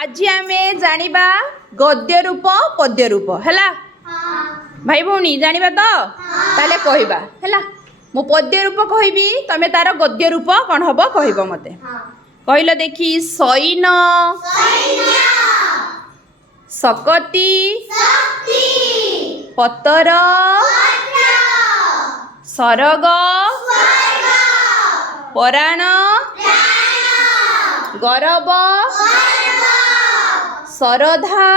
आज आमे जानिबा गद्य रूप पद्य रूप हैला भाई भौणी जानिबा तो ताले कहबा हैला मु पद्य रूप कहबी तमे तार गद्य रूप कौन हबो कहबो मते कहलो देखी सैन सकती पतर सरग पराण गरब सरधा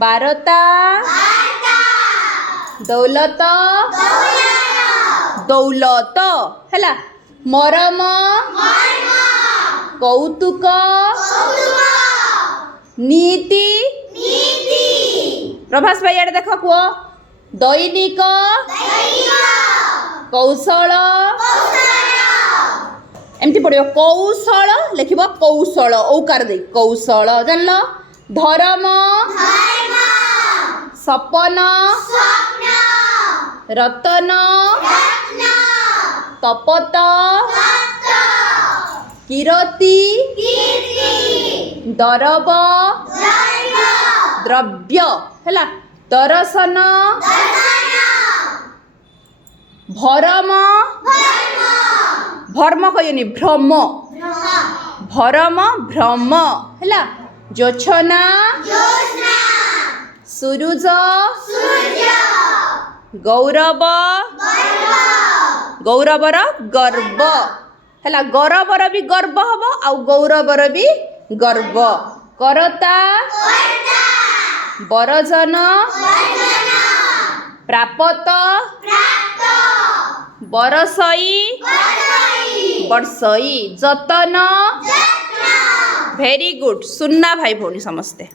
बारता दौलत दौलत हैला मरम कौतुक नीति प्रभास भाई आड़े देख कुह दैनिक कौशल एमती पड़ो कौशल लिख कौशल औकार दे कौशल जान धर्म सपन रतन तपत कीरति दरब द्रव्य हैला दर्शन भरम भर्म कहनी भ्रम भरम भ्रम हैला जोछना सूरज गौरव गौरवर गर्व हैला गौरवर भी गर्व हम आउ गौरवर भी गर्व करता बरजन प्रापत बरसई बरसई जतन भेरी गुड सुन्ना भाई भौणी समस्ते।